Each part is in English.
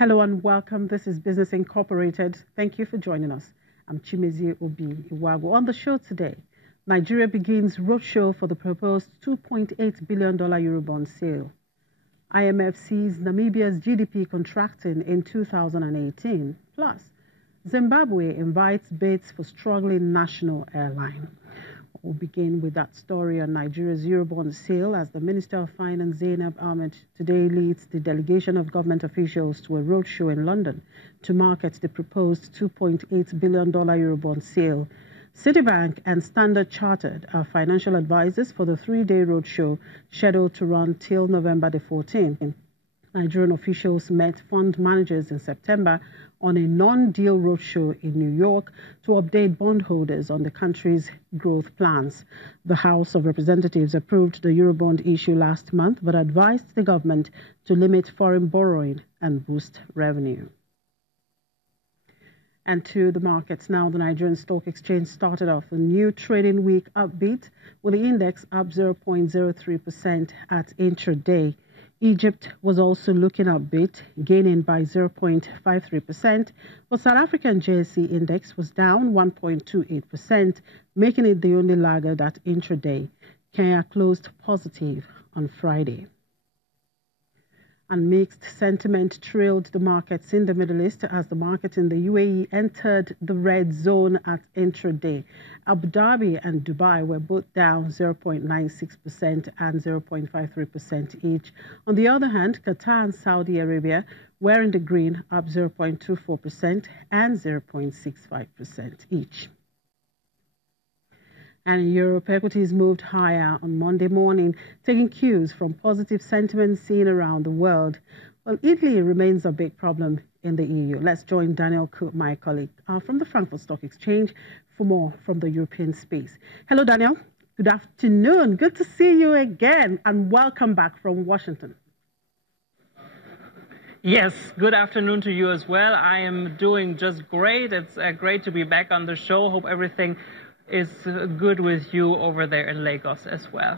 Hello and welcome. This is Business Incorporated. Thank you for joining us. I'm Chimezie Obi Iwago. On the show today, Nigeria begins roadshow for the proposed $2.8 billion Eurobond sale. IMF sees Namibia's GDP contracting in 2018. Plus, Zimbabwe invites bids for struggling national airline. We'll begin with that story on Nigeria's Eurobond sale as the Minister of Finance, Zainab Ahmed, today leads the delegation of government officials to a roadshow in London to market the proposed $2.8 billion Eurobond sale. Citibank and Standard Chartered are financial advisors for the three-day roadshow scheduled to run till November the 14th. Nigerian officials met fund managers in September on a non-deal roadshow in New York to update bondholders on the country's growth plans. The House of Representatives approved the Eurobond issue last month, but advised the government to limit foreign borrowing and boost revenue. And to the markets now, the Nigerian Stock Exchange started off a new trading week upbeat, with the index up 0.03% at intraday. Egypt was also looking upbeat, gaining by 0.53%, but South African JSE index was down 1.28%, making it the only laggard at intraday. Kenya closed positive on Friday. And mixed sentiment trailed the markets in the Middle East as the market in the UAE entered the red zone at intraday. Abu Dhabi and Dubai were both down 0.96% and 0.53% each. On the other hand, Qatar and Saudi Arabia were in the green, up 0.24% and 0.65% each. And in Europe, equities moved higher on Monday morning, taking cues from positive sentiment seen around the world. Well, Italy remains a big problem in the EU. Let's join Daniel Cook, my colleague from the Frankfurt Stock Exchange, for more from the European space. Hello, Daniel. Good afternoon. Good to see you again, and welcome back from Washington. Yes, good afternoon to you as well. I am doing just great. It's great to be back on the show. Hope everything is good with you over there in Lagos as well.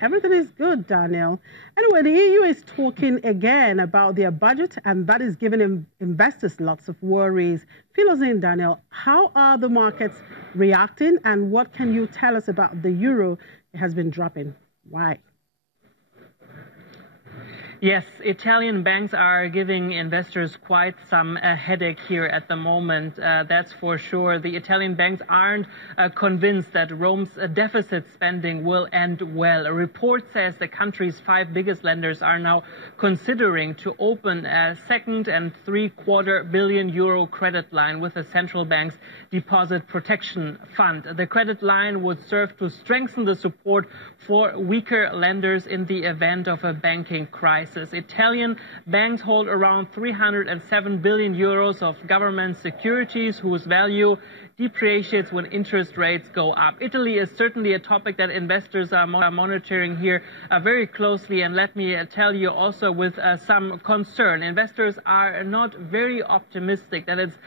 Everything is good, Daniel. Anyway, the EU is talking again about their budget, and that is giving investors lots of worries. Fill us in, Daniel. How are the markets reacting, and what can you tell us about the euro? It has been dropping. Why? Yes, Italian banks are giving investors quite some headache here at the moment. That's for sure. The Italian banks aren't convinced that Rome's deficit spending will end well. A report says the country's 5 biggest lenders are now considering to open a €2.75 billion credit line with the central bank's deposit protection fund. The credit line would serve to strengthen the support for weaker lenders in the event of a banking crisis. Italian banks hold around €307 billion of government securities whose value depreciates when interest rates go up. Italy is certainly a topic that investors are monitoring here very closely, and let me tell you also with some concern. Investors are not very optimistic that it's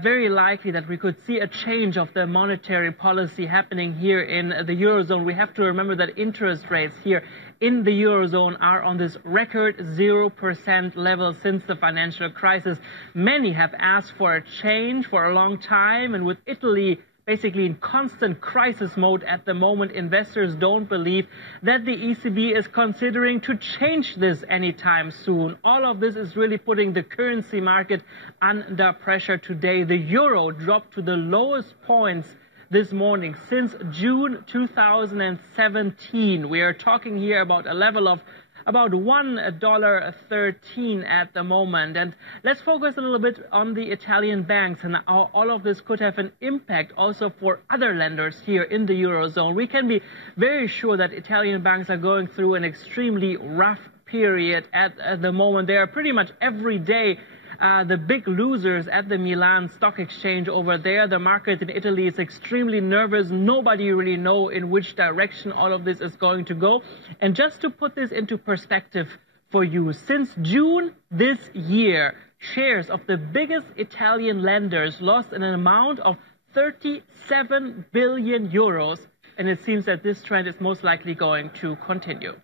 very likely that we could see a change of the monetary policy happening here in the Eurozone. We have to remember that interest rates here in the Eurozone are on this record 0% level since the financial crisis. Many have asked for a change for a long time, and with Italy basically in constant crisis mode at the moment, investors don't believe that the ECB is considering to change this anytime soon. All of this is really putting the currency market under pressure today. The euro dropped to the lowest points this morning since June 2017. We are talking here about a level of about $1.13 at the moment. And let's focus a little bit on the Italian banks and how all of this could have an impact also for other lenders here in the Eurozone. We can be very sure that Italian banks are going through an extremely rough period at the moment. They are pretty much every day the big losers at the Milan Stock Exchange over there. The market in Italy is extremely nervous. Nobody really knows in which direction all of this is going to go. And just to put this into perspective for you, since June this year, shares of the biggest Italian lenders lost an amount of 37 billion euros. And it seems that this trend is most likely going to continue.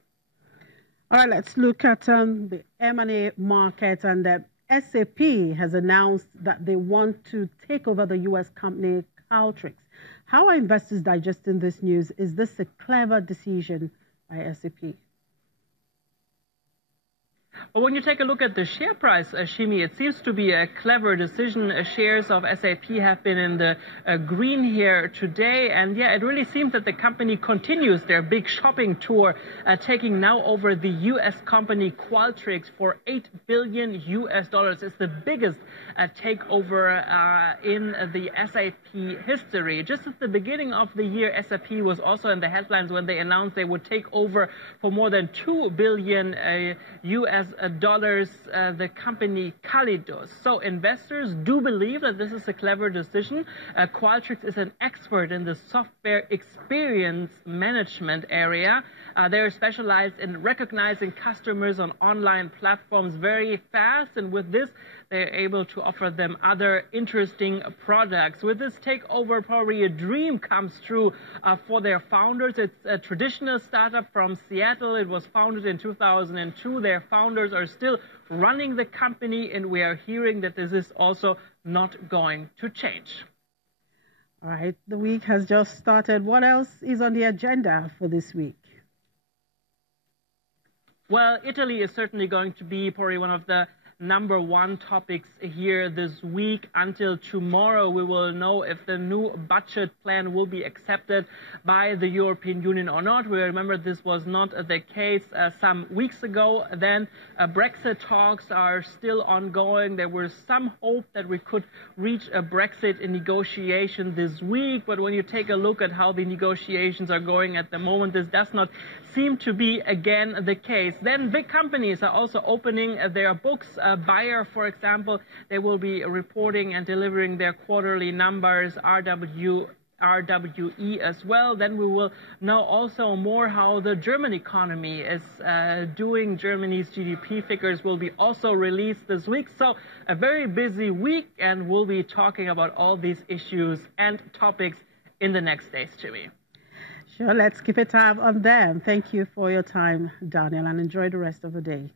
All right, let's look at the M&A market and the SAP has announced that they want to take over the U.S. company Qualtrics. How are investors digesting this news? Is this a clever decision by SAP? Well, when you take a look at the share price, Shimi, it seems to be a clever decision. Shares of SAP have been in the green here today. And yeah, it really seems that the company continues their big shopping tour, taking now over the U.S. company Qualtrics for $8 billion. It's the biggest takeover in the SAP history. Just at the beginning of the year, SAP was also in the headlines when they announced they would take over for more than $2 billion the company Calidus. So investors do believe that this is a clever decision. Qualtrics is an expert in the software experience management area. They're specialized in recognizing customers on online platforms very fast, and with this, they're able to offer them other interesting products. With this takeover, probably a dream comes true for their founders. It's a traditional startup from Seattle. It was founded in 2002. Their founders are still running the company, and we are hearing that this is also not going to change. All right, the week has just started. What else is on the agenda for this week? Well, Italy is certainly going to be probably one of the #1 topics here this week. Until tomorrow, we will know if the new budget plan will be accepted by the European Union or not. We remember this was not the case some weeks ago. Then Brexit talks are still ongoing. There was some hope that we could reach a Brexit negotiation this week, but when you take a look at how the negotiations are going at the moment, this does not seem to be again the case. Then big companies are also opening their books. Bayer, for example, they will be reporting and delivering their quarterly numbers, RWE as well. Then we will know also more how the German economy is doing. Germany's GDP figures will be also released this week. So a very busy week, and we'll be talking about all these issues and topics in the next days, Jimmy. Sure, let's keep a tab on them. Thank you for your time, Daniel, and enjoy the rest of the day.